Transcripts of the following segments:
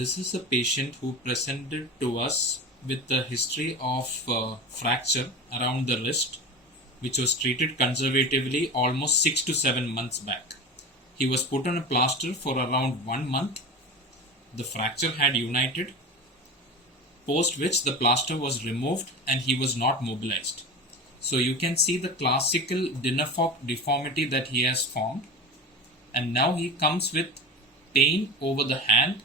this is a patient who presented to us with a history of fracture around the wrist, which was treated conservatively almost 6 to 7 months back. He was put on a plaster for around 1 month. The fracture had united, post which the plaster was removed and he was not mobilized. So you can see the classical dinner fork deformity that he has formed, and now he comes with pain over the hand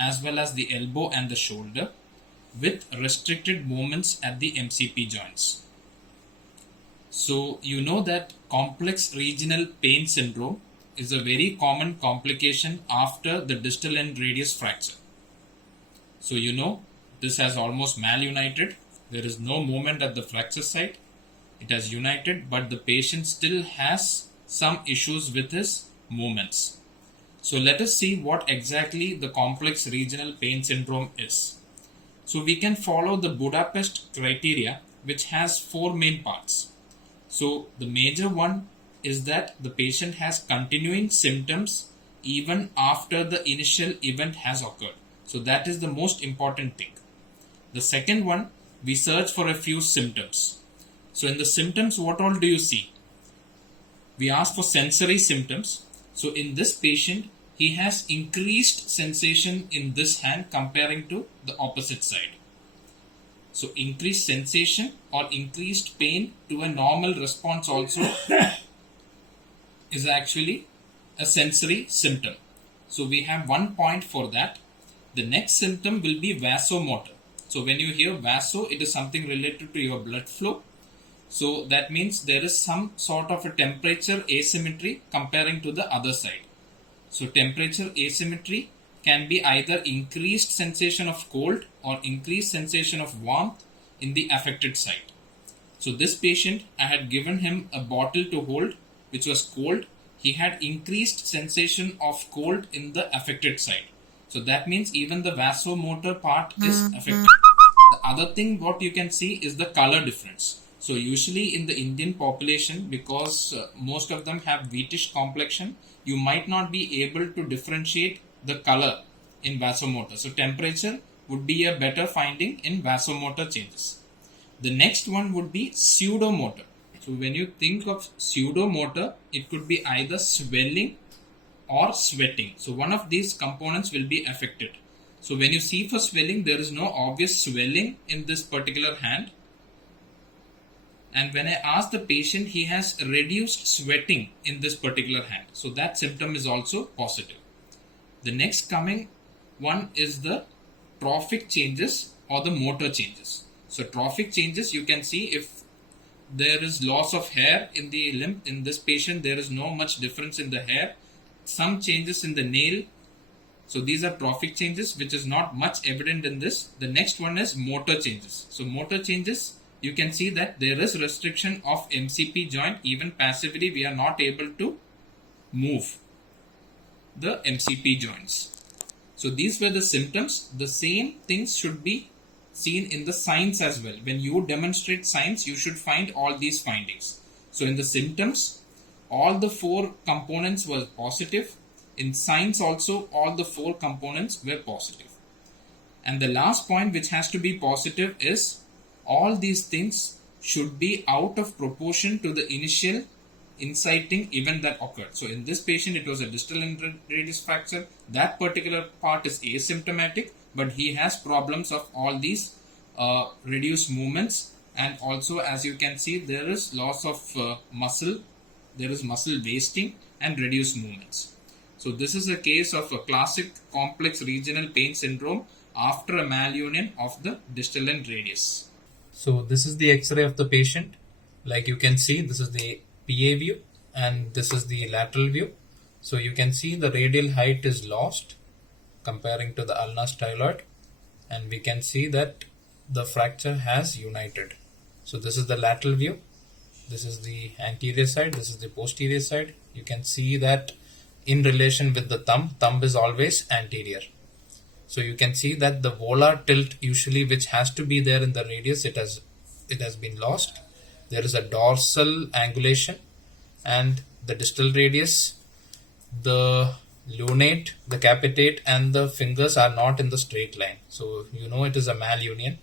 as well as the elbow and the shoulder with restricted movements at the MCP joints. So you know that complex regional pain syndrome is a very common complication after the distal end radius fracture. So you know this has almost malunited. There is no movement at the fracture site. It has united, but the patient still has some issues with his movements. So let us see what exactly the complex regional pain syndrome is. So we can follow the Budapest criteria, which has 4 main parts. So the major one is that the patient has continuing symptoms even after the initial event has occurred. So that is the most important thing. The second one, we search for a few symptoms. So in the symptoms, what all do you see? We ask for sensory symptoms. So in this patient, he has increased sensation in this hand comparing to the opposite side. So increased sensation or increased pain to a normal response also is actually a sensory symptom. So we have 1 point for that. The next symptom will be vasomotor. So when you hear vaso, it is something related to your blood flow. So that means there is some sort of a temperature asymmetry comparing to the other side. So temperature asymmetry can be either increased sensation of cold or increased sensation of warmth in the affected site. So this patient, I had given him a bottle to hold which was cold. He had increased sensation of cold in the affected site. So that means even the vasomotor part is affected. The other thing what you can see is the color difference. So usually in the Indian population, because most of them have wheatish complexion, you might not be able to differentiate the color in vasomotor. So temperature would be a better finding in vasomotor changes. The next one would be pseudomotor. So when you think of pseudomotor, it could be either swelling or sweating. So one of these components will be affected. So when you see for swelling, there is no obvious swelling in this particular hand. And when I ask the patient, he has reduced sweating in this particular hand. So that symptom is also positive. The next coming one is the trophic changes or the motor changes. So trophic changes, you can see if there is loss of hair in the limb. In this patient, there is no much difference in the hair. Some changes in the nail. So these are trophic changes, which is not much evident in this. The next one is motor changes. So motor changes, you can see that there is restriction of MCP joint. Even passively, we are not able to move the MCP joints. So these were the symptoms. The same things should be seen in the signs as well. When you demonstrate signs, you should find all these findings. So in the symptoms, all the 4 components were positive. In signs also, all the 4 components were positive. And the last point which has to be positive is all these things should be out of proportion to the initial inciting event that occurred. So in this patient, it was a distal end radius fracture. That particular part is asymptomatic, but he has problems of all these reduced movements, and also as you can see, there is loss of muscle, there is muscle wasting and reduced movements. So this is a case of a classic complex regional pain syndrome after a malunion of the distal end radius. So this is the X-ray of the patient. Like you can see, this is the PA view and this is the lateral view. So you can see the radial height is lost comparing to the ulnar styloid, and we can see that the fracture has united. So this is the lateral view. This is the anterior side. This is the posterior side. You can see that in relation with the thumb is always anterior. So you can see that the volar tilt usually which has to be there in the radius, it has been lost. There is a dorsal angulation and the distal radius, the lunate, the capitate, and the fingers are not in the straight line. So you know it is a malunion.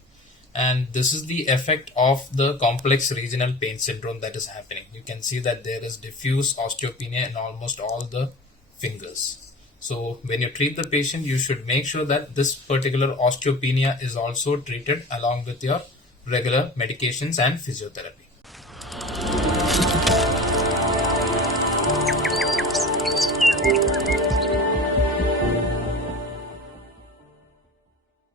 And this is the effect of the complex regional pain syndrome that is happening. You can see that there is diffuse osteopenia in almost all the fingers. So when you treat the patient, you should make sure that this particular osteopenia is also treated along with your regular medications and physiotherapy.